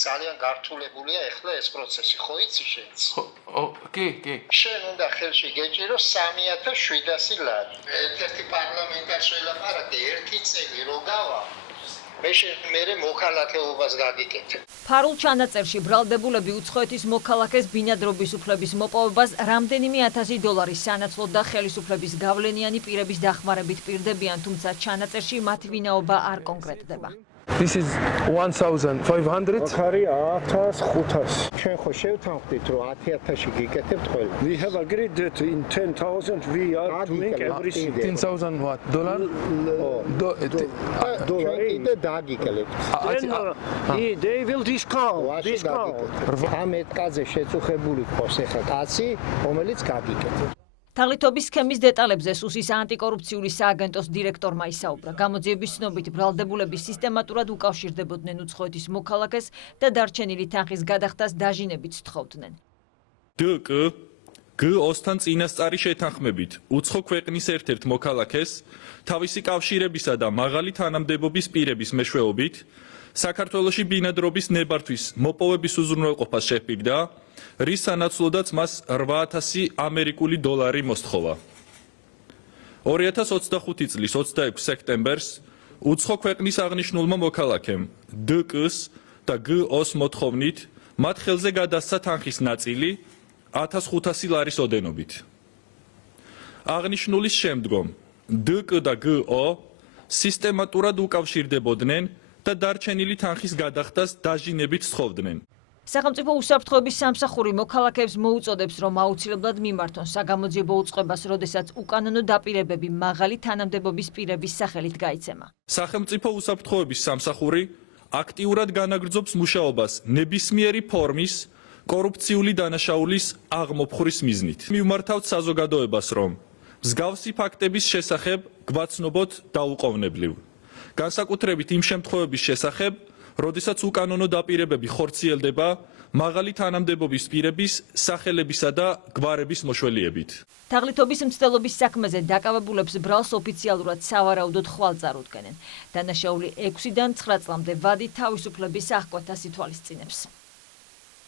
ძალიან გართულებულია ეხლა ეს პროცესი, ხო იცი შენც? კი. შენ უნდა ხელში გეჭირო 3700 ლარი. ერთ-ერთი პარლამენტარში ელაპარაკე, ერთი წელი რო გავა. მე მოქალაქეობას გაგიკეთე. ფარულ ჩანაწერში ბრალდებულები უცხოეთის მოქალაქეს ბინადრობის უფლების მოპოვებას რამდენიმე $1000 სანაცვლოდ და ხელისუფლების გავლენიანი პირების დახმარებით პირდებიან, თუმცა ჩანაწერში მათი ვინაობა არ კონკრეტდება. This is 1500. ხარი 1500. ჩვენ ხო შევთანხმდით რომ 10000-ში გიკეთებთ ყველა. We have agreed that in 10,000 we are to make everything. 10,000 what? Dollar? დოლარი და დაგიკლებთ. They will discount. ამ ეტყაზე შეწუხებული ხოს ახლა კაცი, რომელიც გაგიკეთებს. თაღლითობის სქემის დეტალებზე სუსის ანტიკორუფციული სააგენტოს დირექტორმა ისაუბრა. გამოძიების ცნობით ბრალდებულები სისტემატურად უკავშირდებოდნენ უცხოეთის მოქალაქეს და დარჩენილი თანხის გადახდას დაჟინებით სთხოვდნენ. G-OS-თან წინასწარი შეთანხმებით უცხო ქვეყნის ერთ-ერთ მოქალაქეს თავისი კავშირებისა და მაღალი თანამდებობის პირების მეშვეობით საქართველოში ბინადრობის ნებართვის მოპოვების უზრუნველყოფას შეჰპირდა, რის სანაცვლოდაც მას $8000 მოსთხოვა. 2025 წლის 26 სექტემბერს უცხო ქვეყნის აღნიშნულმა მოქალაქემ D-ს და G-OS მოთხოვნით მათ ხელზე გადასცა თანხის ნაწილი 1500 ლარის ოდენობით. აღნიშნულის შემდგომ D-კ და G-O სისტემატურად უკავშირდებოდნენ და დარჩენილი თანხის გადახდას დაჟინებით სთხოვდნენ. სახელმწიფო უსაფრთხოების სამსახური მოქალაქეებს მოუწოდებს, რომ აუცილებლად მიმართონ საგამოძიებო უწყებას, როდესაც უკანონო დაპირებები მაღალი თანამდებობის პირების სახელით გაიცემა. სახელმწიფო უსაფრთხოების სამსახური აქტიურად განაგრძობს მუშაობას ნებისმიერი ფორმის კორუფციული დანაშაულის აღმოფხვრის მიზნით. მივმართავთ საზოგადოებას, რომ მსგავსი ფაქტების შესახებ გვაცნობოთ დაუყოვნებლივ. განსაკუთრებით იმ შემთხვევების შესახებ, როდესაც უკანონო დაპირებები ხორციელდება მაღალი თანამდებობის პირების სახელებისა და გვარების მოშველიებით. თაღლითობის მცდელობის საქმეზე დაკავებულებს ბრალს ოფიციალურად სავარაუდოდ ხვალ წარუდგენენ. დანაშაული 6-დან 9 წლამდე ვადი თავისუფლების აღკვეთას ითვალისწინებს.